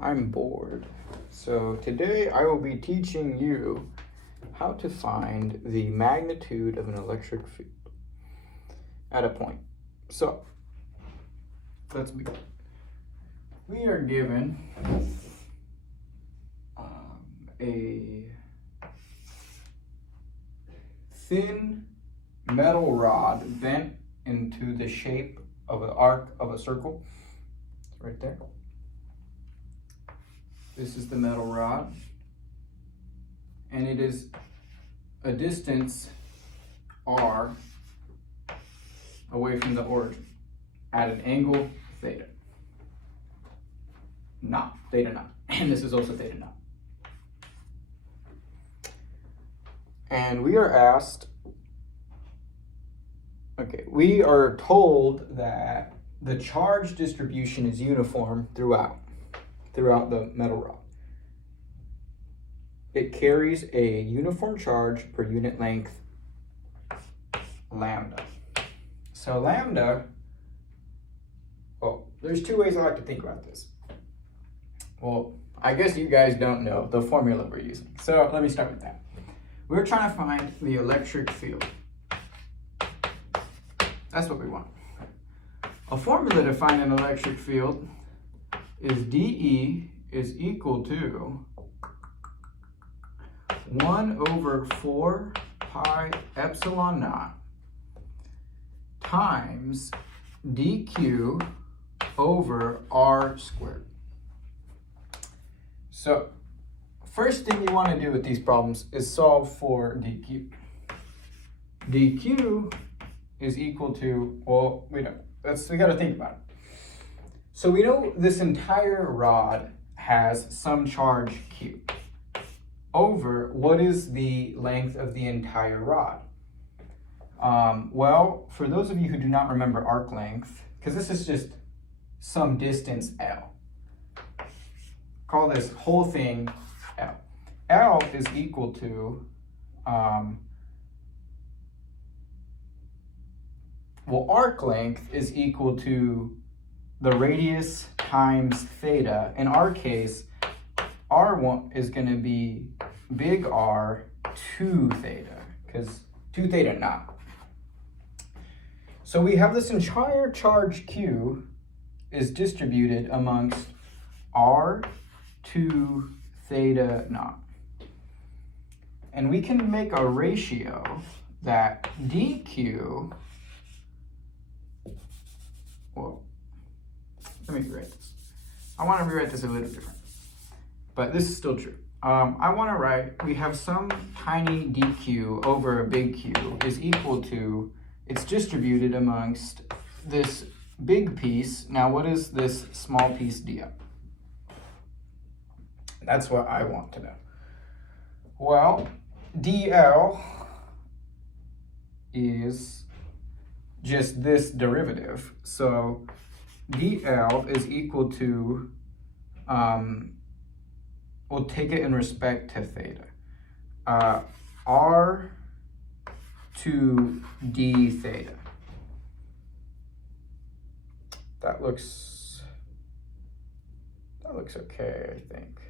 I'm bored. So today I will be teaching you how to find the magnitude of an electric field at a point. So let's begin. We are given a thin metal rod bent into the shape of an arc of a circle. It's right there. This is the metal rod, and it is a distance r away from the origin at an angle theta naught, and this is also theta naught. And we are asked, we are told that the charge distribution is uniform throughout the metal rod. It carries a uniform charge per unit length, lambda. So lambda, there's two ways I like to think about this. Well, I guess you guys don't know the formula we're using. So let me start with that. We're trying to find the electric field. That's what we want. A formula to find an electric field is dE is equal to 1 over 4 pi epsilon naught times dq over r squared. So first thing you want to do with these problems is solve for dq. dq is equal to, we got to think about it. So we know this entire rod has some charge q over what is the length of the entire rod. Well, for those of you who do not remember arc length, because this is just some distance L, call this whole thing L. L is equal to, arc length is equal to the radius times theta. In our case, R1 is going to be big R 2 theta, because 2 theta naught. So we have this entire charge Q is distributed amongst R 2 theta naught. And we can make a ratio that dQ, let me rewrite this. I want to rewrite this a little different, but this is still true. I want to write, we have some tiny dq over a big Q is equal to, it's distributed amongst this big piece. Now what is this small piece dl? That's what I want to know. Well, dl is just this derivative. So dl is equal to, we'll take it in respect to theta. R to d theta. That looks okay, I think.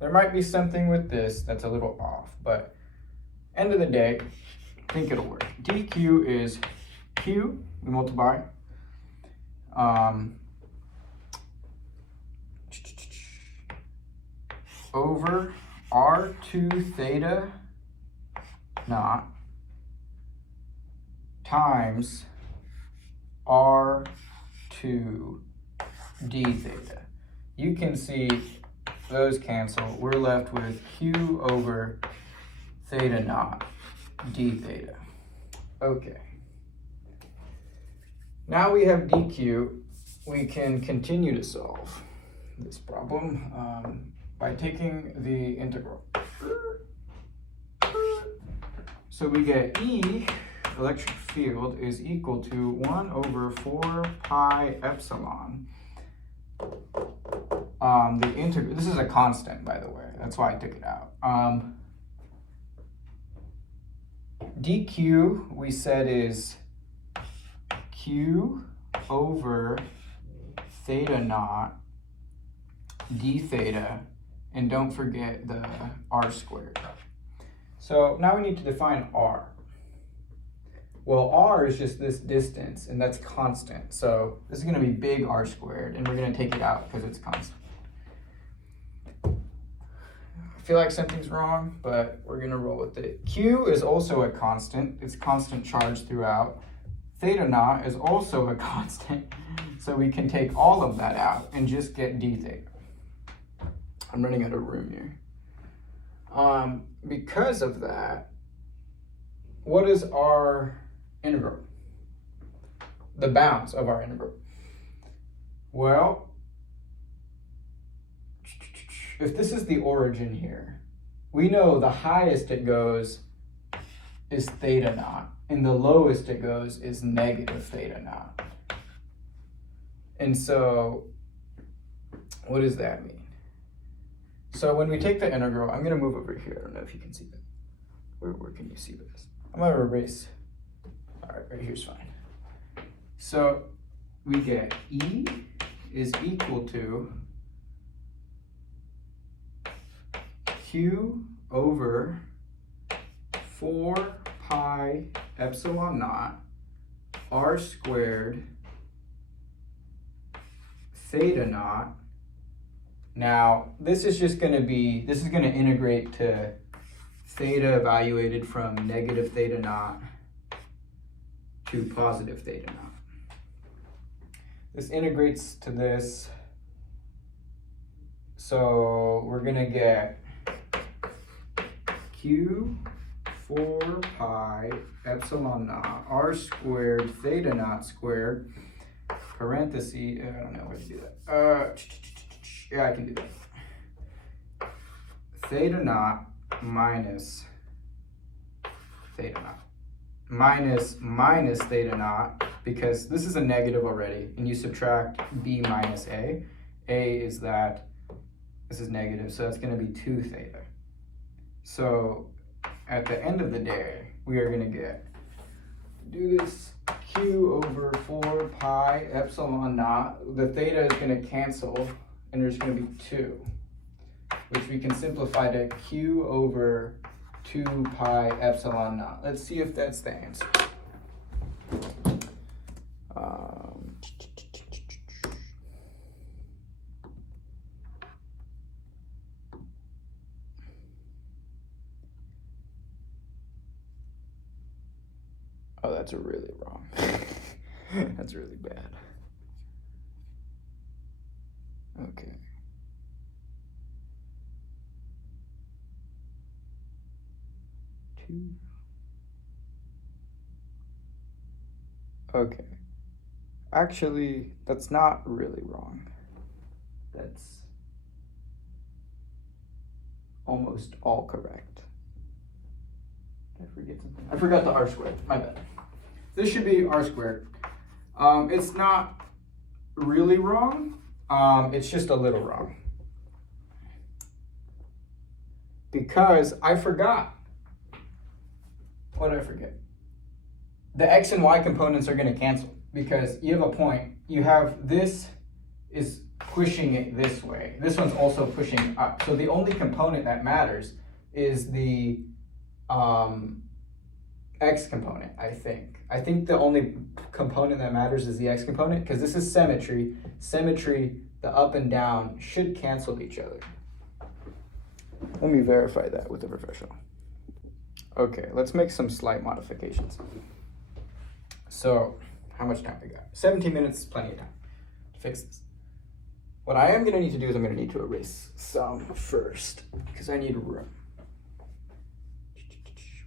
There might be something with this that's a little off, but end of the day, I think it'll work. dq is q, we multiply, over R2 theta naught times R2 d theta. You can see those cancel. We're left with q over theta naught d theta. Okay. Now we have dq. We can continue to solve this problem by taking the integral. So we get E, electric field, is equal to 1 over 4 pi epsilon. The integral, this is a constant, by the way. That's why I took it out. dq, we said, is q over theta naught d theta, and don't forget the r squared. So now we need to define r. Well, r is just this distance, and that's constant. So this is going to be big R squared, and we're going to take it out because it's constant. I feel like something's wrong, but we're going to roll with it. Q is also a constant. It's constant charge throughout. Theta naught is also a constant. So we can take all of that out and just get d theta. I'm running out of room here. Because of that, what is our integral? The bounds of our integral. Well, if this is the origin here, we know the highest it goes is theta naught, and the lowest it goes is negative theta naught. And so, what does that mean? So when we take the integral, I'm going to move over here. I don't know if you can see that. Where can you see this? I'm going to erase. All right, right here's fine. So we get E is equal to Q over 4 pi epsilon naught r squared theta naught. Now this is just going to be, this is going to integrate to theta evaluated from negative theta naught to positive theta naught. This integrates to this, so we're going to get Q 4 pi epsilon naught r squared theta naught squared parenthesis, I don't know how to do that. Yeah, I can do that. Theta naught minus theta naught minus theta naught, because this is a negative already, and you subtract b minus a. A is that this is negative, so that's going to be 2 theta. So at the end of the day, we are going to do this Q over 4 pi epsilon naught. The theta is going to cancel, and there's going to be 2, which we can simplify to Q over 2 pi epsilon naught. Let's see if that's the answer. Oh, that's really wrong. That's really bad. Okay. Okay. Actually, that's not really wrong. That's almost all correct. Did I forget something? I forgot the r squared. My bad. This should be r squared. It's not really wrong. It's just a little wrong. Because I forgot. What did I forget? The x and y components are going to cancel, because you have a point. You have this is pushing it this way. This one's also pushing up. So the only component that matters is the x component, I think. I think the only component that matters is the x component, because this is symmetry. Symmetry, the up and down should cancel each other. Let me verify that with the professional. Okay, let's make some slight modifications. So, how much time we got? 17 minutes is plenty of time to fix this. What I am going to need to do is I'm going to need to erase some first, because I need room.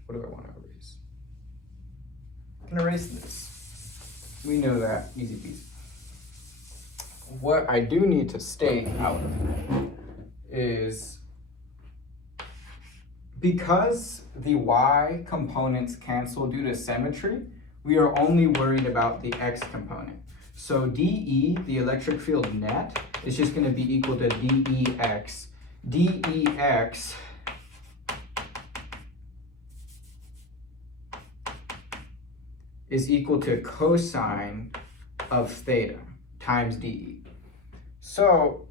What do I want to erase? I can erase this. We know that, easy peasy. What I do need to state out of is, because the y components cancel due to symmetry, we are only worried about the x component. So dE, the electric field net, is just going to be equal to dEx. dEx is equal to cosine of theta times dE. So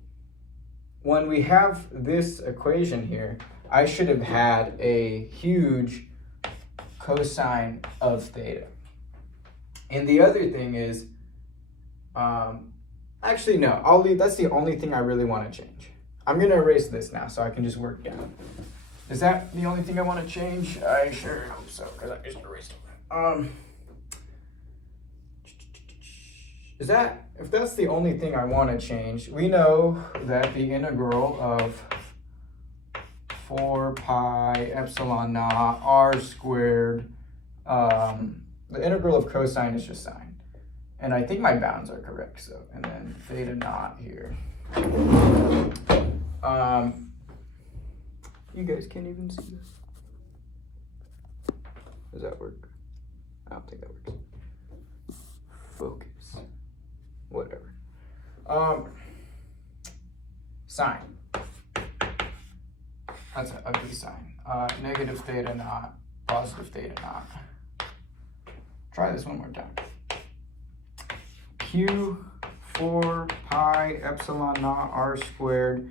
when we have this equation here, I should have had a huge cosine of theta. And the other thing is, actually no, I'll leave, that's the only thing I really want to change. I'm going to erase this now so I can just work down. Is that the only thing I want to change? I sure hope so, because I just erased it. If that's the only thing I want to change, we know that the integral of 4 pi epsilon naught r squared, the integral of cosine is just sine. And I think my bounds are correct, so, and then theta naught here. You guys can't even see this. Does that work? I don't think that works. Focus. Whatever. Sine. That's an ugly sign. Negative theta naught, positive theta naught. Try this one more time. Q 4 pi epsilon naught r squared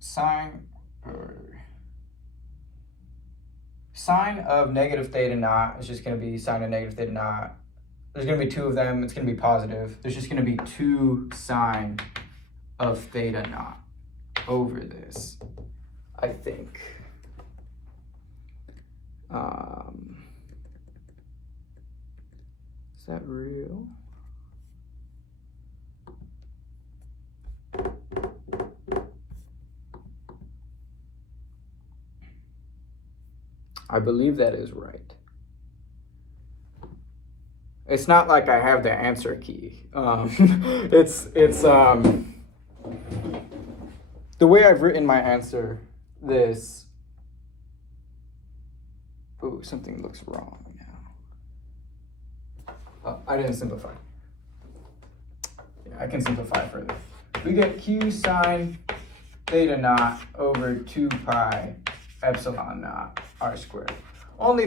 sine of negative theta naught is just going to be sine of negative theta naught. There's going to be two of them. It's going to be positive. There's just going to be 2 sine of theta naught over this, I think. Is that real? I believe that is right. It's not like I have the answer key. It's the way I've written my answer. This. Ooh, something looks wrong now. Oh, I didn't simplify. Yeah, I can simplify further. We get Q sine theta naught over 2 pi epsilon naught r squared. Only